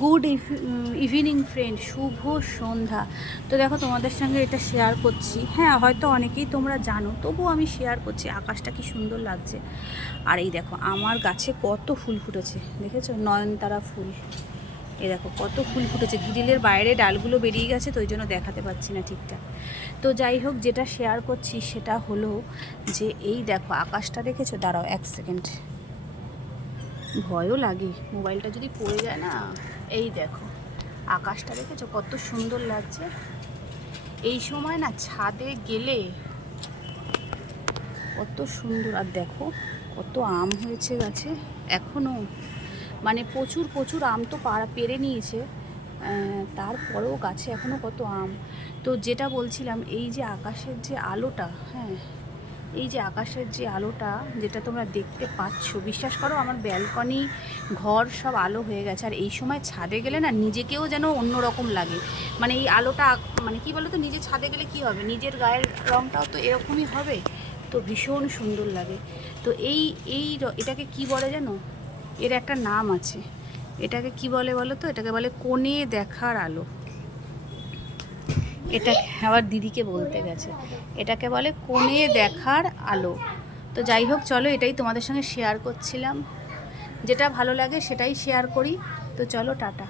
Good evening friend, শুভ সন্ধ্যা। তো দেখো তোমাদের সঙ্গে এটা শেয়ার করছি। হ্যাঁ, হয়তো অনেকেই তোমরা জানো, তবুও আমি শেয়ার করছি। আকাশটা কি সুন্দর লাগছে। আর এই দেখো আমার গাছে কত ফুল ফুটেছে, দেখেছো? নয়নতারা ফুল। এই দেখো কত ফুল ফুটেছে। গ্রিলের বাইরে ডালগুলো বেরিয়ে গেছে, তো ওই জন্য দেখাতে পাচ্ছি না ঠিকঠাক। তো যাই হোক, যেটা শেয়ার করছি সেটা হলো যে এই দেখো আকাশটা দেখেছো? দাঁড়াও এক সেকেন্ড, ভয়ও লাগে মোবাইলটা যদি পড়ে যায় না। এই দেখো আকাশটা দেখেছো কত সুন্দর লাগছে। এই সময় না ছাদে গেলে কত সুন্দর। আর দেখো কত আম হয়েছে গাছে এখনও, মানে প্রচুর প্রচুর আম তো পেরে নিয়েছে, তারপরেও গাছে এখনও কত আম। তো যেটা বলছিলাম, এই যে আকাশের যে আলোটা, হ্যাঁ, এই যে আকাশের যে আলোটা যেটা তোমরা দেখতে পাচ্ছ, বিশ্বাস করো আমার ব্যালকনি ঘর সব আলো হয়ে গেছে। আর এই সময় ছাদে গেলে না নিজেকেও যেন অন্যরকম লাগে। মানে এই আলোটা, মানে কি বলো তো, নিজে ছাদে গেলে কি হবে, নিজের গায়ের রঙটাও তো এরকমই হবে। তো ভীষণ সুন্দর লাগে। তো এটাকে কি বলে জানো? এর একটা নাম আছে। এটাকে কি বলে বলো তো? এটাকে বলে কোণে দেখার আলো। এটা আবার দিদিকে বলতে গেছে, এটাকে বলে কোণে দেখার আলো। তো যাই হোক, চলো এটাই তোমাদের সঙ্গে শেয়ার করছিলাম। যেটা ভালো লাগে সেটাই শেয়ার করি। তো চলো, টাটা।